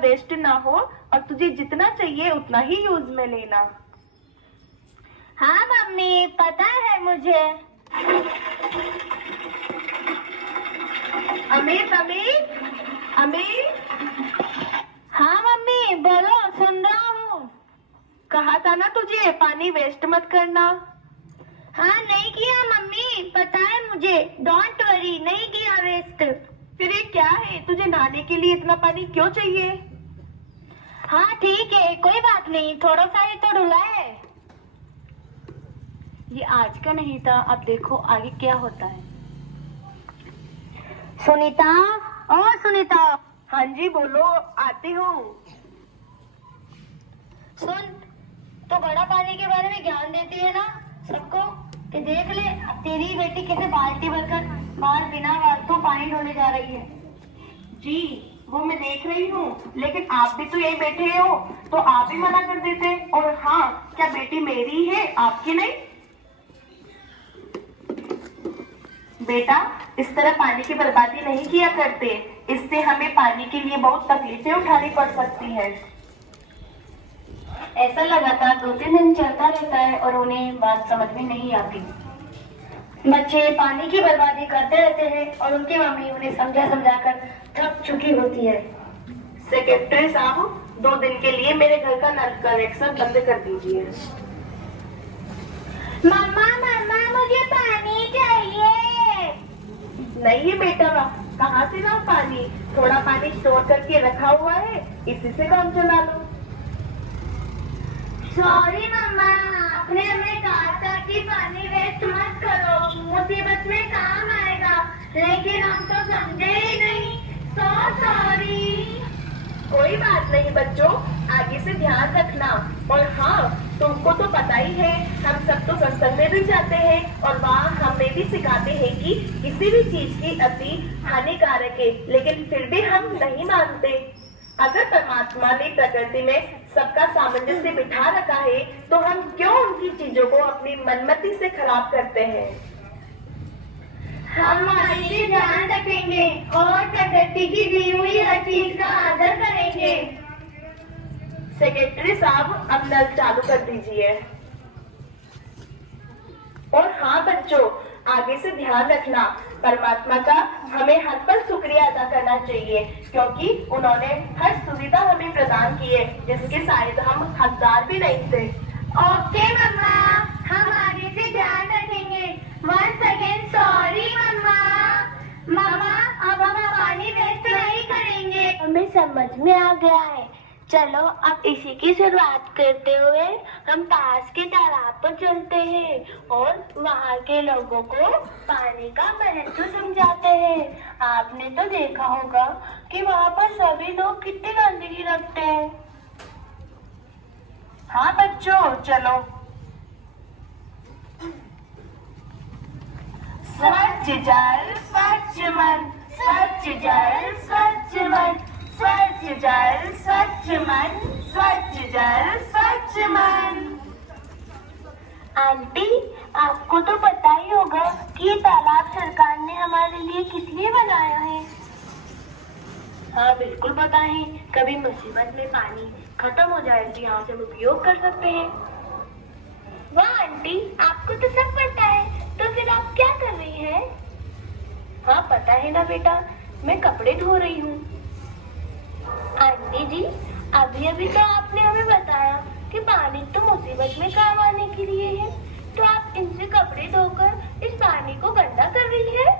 Waste ना हो और तुझे जितना चाहिए उतना ही यूज में लेना। हाँ मम्मी, पता है मुझे। अमित अमित अमित। हाँ मम्मी, बोलो, सुन रहा हूँ। कहा था ना तुझे पानी वेस्ट मत करना। हाँ नहीं किया मम्मी, पता है मुझे। डोंट वरी, नहीं किया वेस्ट। फिर ये क्या है, तुझे नहाने के लिए इतना पानी क्यों चाहिए? हाँ ठीक है, कोई बात नहीं, थोड़ा सा ही तो धुला है। ये आज का नहीं था, अब देखो आगे क्या होता है। सुनीता, ओ सुनीता। हाँ जी बोलो, आती हूँ। सुन, तो बड़ा पानी के बारे में ज्ञान देती है ना सबको, कि देख ले अब तेरी बेटी कैसे बाल्टी भरकर बाहर बिना फालतू पानी ढोने जा रही है। जी वो मैं देख रही हूँ, लेकिन आप भी तो यही बैठे हो, तो आप ही मना कर देते। और हाँ, क्या बेटी मेरी है, आपकी नहीं? बेटा, इस तरह पानी की बर्बादी नहीं किया करते, इससे हमें पानी के लिए बहुत तकलीफें उठानी पड़ सकती है। ऐसा लगातार 2-3 दिन चलता रहता है और उन्हें बात समझ में नहीं आती। बच्चे पानी की बर्बादी करते रहते हैं और उनकी मम्मी उन्हें समझा समझा कर थक चुकी होती है। सेक्रेटरी साहब, 2 दिन के लिए मेरे घर का नल कनेक्शन बंद कर दीजिए। मम्मा मम्मा, मुझे पानी चाहिए। नहीं है बेटा, कहाँ से लाऊं पानी? थोड़ा पानी स्टोर करके रखा हुआ है, इसी से काम चला लो। सॉरी मम्मा, आपने हमें कहा था कि पानी वेस्ट मत करो, मुसीबत में काम आएगा, लेकिन हम तो समझे ही नहीं। So sorry. कोई बात नहीं बच्चों, आगे से ध्यान रखना। और हाँ, तुमको तो पता ही है, हम सब तो सत्संग में भी जाते हैं और वहाँ हमें भी सिखाते हैं कि किसी भी चीज की अति हानिकारक है, लेकिन फिर भी हम नहीं मानते। अगर परमात्मा ने प्रकृति में सबका सामंजस्य बिठा रखा है, तो हम क्यों उनकी चीजों को अपनी मनमति से खराब करते हैं? हम पानी की ध्यान रखेंगे और प्रकृति की दी हुई हर चीज का आदर करेंगे। सेक्रेटरी साहब, अब नल चालू कर दीजिए। और हाँ बच्चों, आगे से ध्यान रखना, परमात्मा का हमें हर पल शुक्रिया अदा करना चाहिए, क्योंकि उन्होंने हर सुविधा हमें प्रदान की है, जिसके शायद हम हकदार भी नहीं थे। ओके मम्मा, हम आगे से ध्यान रखेंगे। 1 सेकेंड, सॉरी मम्मा। मम्मा, अब हम पानी वेस्ट नहीं करेंगे। हमें समझ में आ गया है। चलो अब इसी की शुरुआत करते हुए हम पास के तालाब पर चलते हैं और वहाँ के लोगों को पानी का महत्व समझाते हैं। आपने तो देखा होगा कि वहाँ पर सभी लोग कितनी गंदगी रखते हैं। हाँ बच्चों, चलो। स्वच्छ जल स्वच्छ मन, स्वच्छ जल स्वच्छ मन, स्वच्छ जल स्वच्छ मन, स्वच्छ जल स्वच्छ मन। आंटी, आपको तो पता ही होगा कि ये तालाब सरकार ने हमारे लिए किस लिए बनाया है। हाँ बिल्कुल पता है, कभी मुसीबत में पानी खत्म हो जाए तो यहाँ से हम उपयोग कर सकते हैं। वाह आंटी, आपको तो सब पता है, तो फिर आप क्या कर रही हैं? हाँ पता है ना बेटा, मैं कपड़े धो रही हूँ। आंटी जी, अभी अभी तो आपने हमें बताया कि पानी तो मुसीबत में काम आने के लिए है, तो आप इनसे कपड़े धोकर इस पानी को गंदा कर रही है।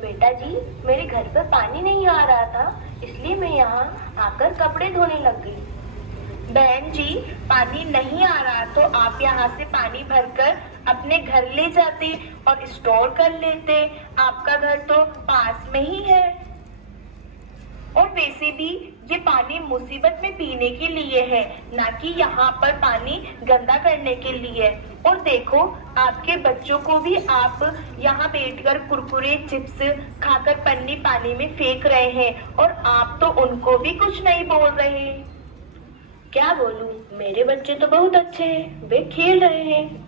बेटा जी, मेरे घर पर पानी नहीं आ रहा था, इसलिए मैं यहाँ आकर कपड़े धोने लग गई। बहन जी, पानी नहीं आ रहा तो आप यहाँ से पानी भरकर अपने घर ले जाते और स्टोर कर लेते, आपका घर तो पास में ही है। और वैसे भी ये पानी मुसीबत में पीने के लिए है, ना कि यहाँ पर पानी गंदा करने के लिए। और देखो, आपके बच्चों को भी आप यहाँ बैठकर कुरकुरे चिप्स खाकर पन्नी पानी में फेंक रहे हैं और आप तो उनको भी कुछ नहीं बोल रहे। क्या बोलूं, मेरे बच्चे तो बहुत अच्छे हैं, वे खेल रहे हैं।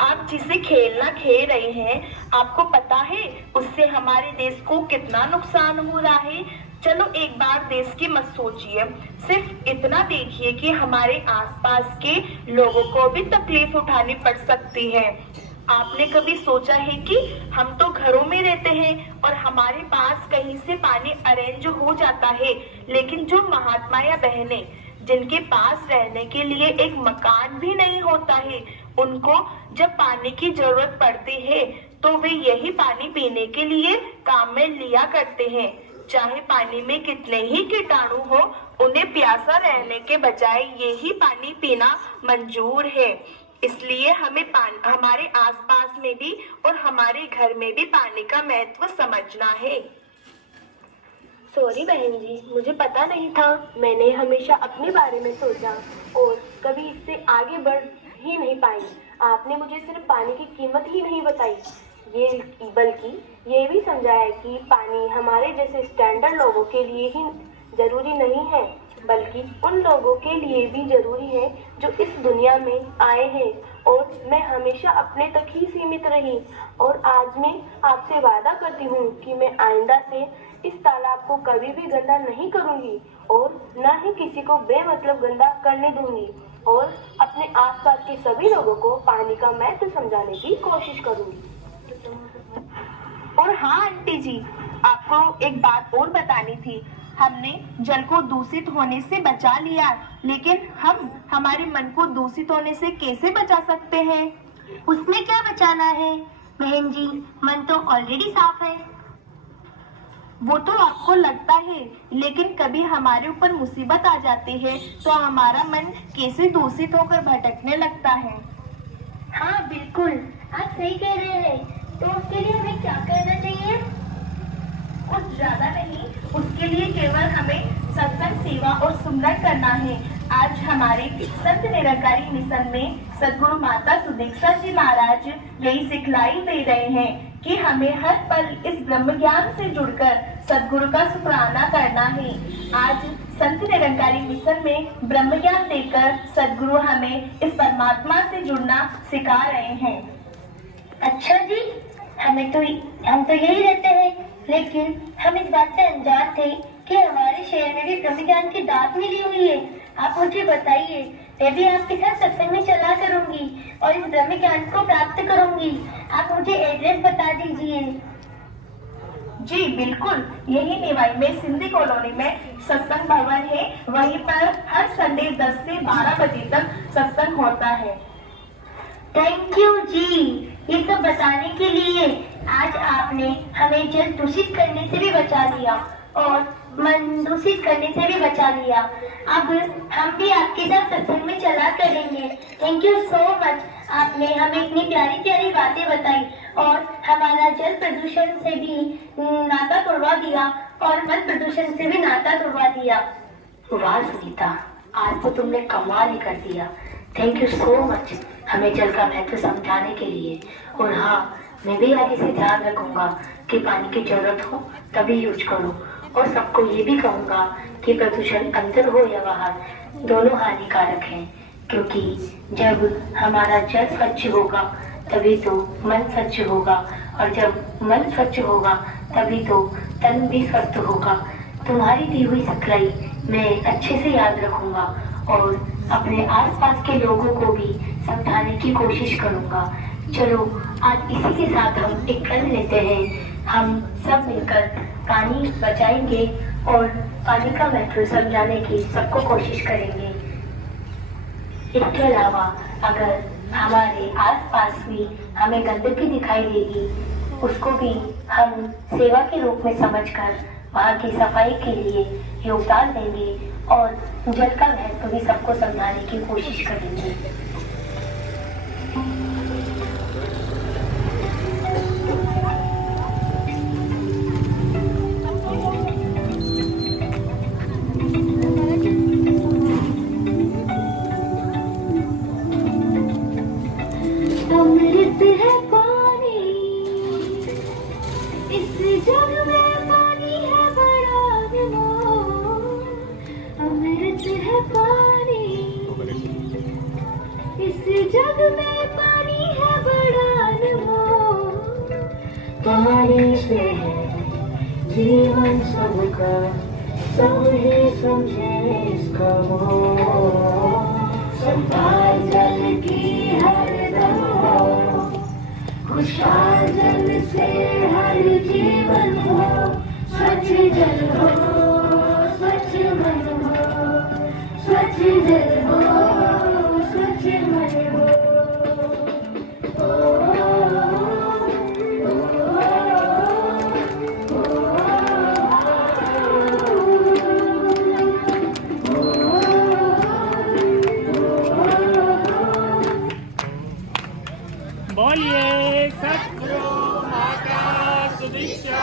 आप जिसे खेलना खेल रहे हैं, आपको पता है उससे हमारे देश को कितना नुकसान हो रहा है? चलो एक बार देश की मत सोचिए, सिर्फ इतना देखिए कि हमारे आसपास के लोगों को भी तकलीफ उठानी पड़ सकती है। आपने कभी सोचा है कि हम तो घरों में रहते हैं और हमारे पास कहीं से पानी अरेंज हो जाता है, लेकिन जो महात्मा या बहनें जिनके पास रहने के लिए एक मकान भी नहीं होता है, उनको जब पानी की जरूरत पड़ती है तो वे यही पानी पीने के लिए काम में लिया करते हैं। चाहे पानी में कितने ही कीटाणु हो, उन्हें प्यासा रहने के बजाय यही पानी पीना मंजूर है। इसलिए हमें हमारे आसपास में भी और हमारे घर में भी पानी का महत्व समझना है। सॉरी बहन जी, मुझे पता नहीं था। मैंने हमेशा अपने बारे में सोचा और कभी इससे आगे बढ़ ही नहीं पाई। आपने मुझे सिर्फ पानी की कीमत ही नहीं बताई, बल्कि ये भी समझाया कि पानी हमारे जैसे स्टैंडर्ड लोगों के लिए ही जरूरी नहीं है, बल्कि उन लोगों के लिए भी जरूरी है जो इस दुनिया में आए हैं। और मैं हमेशा अपने तक ही सीमित रही, और आज मैं आपसे वादा करती हूँ कि मैं आइंदा से इस तालाब को कभी भी गंदा नहीं करूँगी और न ही किसी को बेमतलब गंदा करने दूंगी, और अपने आसपास के सभी लोगों को पानी का महत्व समझाने की कोशिश करूँगी। और हाँ आंटी जी, आपको एक बात और बतानी थी। हमने जल को दूषित होने से बचा लिया, लेकिन हम हमारे मन को दूषित होने से कैसे बचा सकते हैं? उसमें क्या बचाना है बहन जी, मन तो ऑलरेडी साफ है। वो तो आपको लगता है, लेकिन कभी हमारे ऊपर मुसीबत आ जाती है तो हमारा मन कैसे दूषित होकर भटकने लगता है। हाँ बिल्कुल, आप सही कह रहे हैं। तो उसके लिए हमें क्या करना चाहिए? कुछ ज्यादा नहीं, उसके लिए केवल हमें सत्संग, सेवा और सुमरन करना है। आज हमारे संत निरंकारी मिशन में सद्गुरु माता सुदीक्षा जी महाराज यही सिखलाई दे रहे हैं कि हमें हर पल इस ब्रह्म ज्ञान से जुड़कर सद्गुरु का शुक्राना करना है। आज संत निरंकारी मिशन में ब्रह्म ज्ञान देकर सद्गुरु हमें इस परमात्मा से जुड़ना सिखा रहे हैं। अच्छा जी, हम तो यही रहते हैं, लेकिन हम इस बात से अनजान थे कि हमारे शहर में भी ब्रह्म ज्ञान की दात मिली हुई है। आप मुझे बताइए, मैं भी आपके साथ सत्संग में चला करूंगी और इस ब्रह्म ज्ञान को प्राप्त करूंगी। आप मुझे एड्रेस बता दीजिए। जी बिल्कुल, यही निवाई में सिंधी कॉलोनी में सत्संग भवन है, वहीं पर हर संडे 10 से 12 बजे तक सत्संग होता है। थैंक यू जी, ये सब बताने के लिए। आज आपने हमें जल दूषित करने से भी बचा लिया और मन दूषित करने से भी बचा लिया। अब हम भी आपके साथ सत्संग में चला करेंगे। थैंक यू सो मच, आपने हमें इतनी प्यारी प्यारी बातें बताई और हमारा जल प्रदूषण से भी नाता तोड़वा दिया और मन प्रदूषण से भी नाता तोड़वा दिया। वाह सुनीता, आज तो तुमने कमाल ही कर दिया। थैंक यू सो मच हमें जल का महत्व समझाने के लिए। और हाँ, मैं भी आगे से ध्यान रखूंगा कि पानी की जरूरत हो तभी यूज करूं, और सबको ये भी कहूंगा कि प्रदूषण अंदर हो या बाहर, दोनों हानिकारक हैं, क्योंकि जब हमारा जल स्वच्छ होगा तभी तो मन स्वच्छ होगा, और जब मन स्वच्छ होगा तभी तो तन भी स्वस्थ होगा। तुम्हारी दी हुई सिखलाई मैं अच्छे से याद रखूंगा और अपने आसपास के लोगों को भी समझाने की कोशिश करूंगा। चलो आज इसी के साथ हम एक प्रण लेते हैं। हम सब मिलकर पानी बचाएंगे और पानी का महत्व समझाने की सबको कोशिश करेंगे। इसके अलावा अगर हमारे आसपास भी हमें गंदगी दिखाई देगी, उसको भी हम सेवा के रूप में समझकर वहाँ की सफाई के लिए योगदान देंगे और जल का महत्व भी सबको समझाने की कोशिश करेंगे। अमृत है पानी, इस जग में पानी है बड़ा अनमोल। अमृत है पानी, इस जग में पानी है बड़ा अनमोल। पानी से है जीवन सबका, सब ही समझे इसका मोह, संभाल जल की हर दम हो, खुशहाल जल से हर जीवन हो, स्वच्छ जल हो, स्वच्छ मन हो, स्वच्छ जल हो, स्वच्छ मन हो। बोलिए सतगुरु माता सुदीक्षा।